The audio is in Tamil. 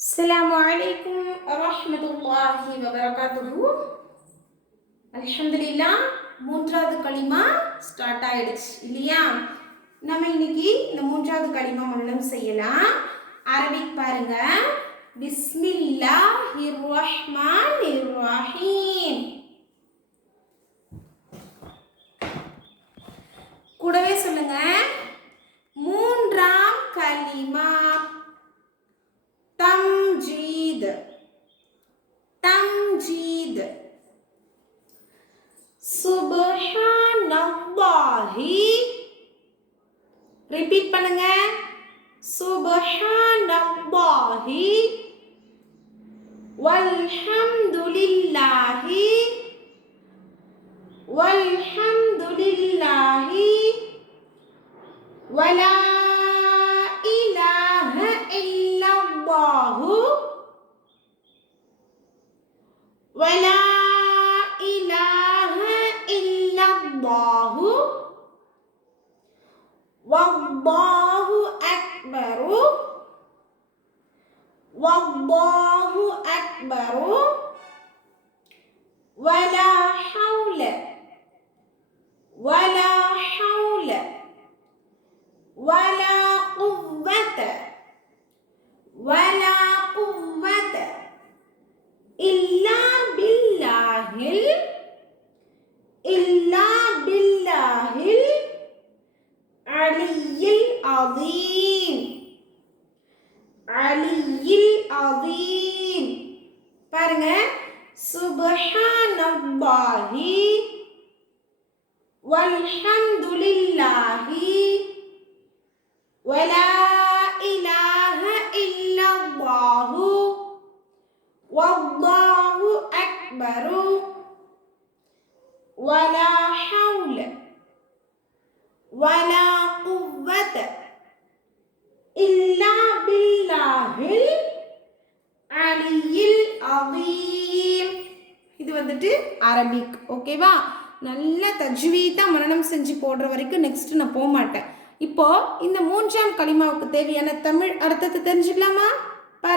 السلام عليكم ورحمة الله وبركاته அல்ஹம்துலில்லா மூன்றாவது களிமா ஸ்டார்ட் ஆயிடுச்சு இல்லையா நம்ம இன்னைக்கு இந்த மூன்றாவது களிமா மரணம் செய்யலாம் அரபிக் பாருங்க பிஸ்மில்லாஹிர் ரஹ்மானிர் ரஹீம் கூடவே சொல்லுங்க மூன்றாம் களிமா Tangjid, subhanallah, Repeat panganga, subhanallah, walhamdulillahi, walhamdulillahi, walham. ولا إله إلا الله والله أكبر والله أكبر ولا பில்லாஹில் இல்லா பில்லாஹில் அலியில் அதீம் அலியில் அதீம் பாருங்க. சுபஹானல்லாஹி வல்ஹம்துலில்லாஹி வலா இலாஹ இல்லல்லாஹு வல்லாஹ் أكبر ولا حول ولا قوة إلا بالله العلي العظيم இது வந்துட்டு அரபிக் ஓகேவா நல்ல தஜ்வீதா மரணம் செஞ்சு போடுற வரைக்கும் நெக்ஸ்ட் நான் போக மாட்டேன் இப்போ இந்த மூன்றாம் களிமாவுக்கு தேவையான தமிழ் அர்த்தத்தை தெரிஞ்சுக்கலாமா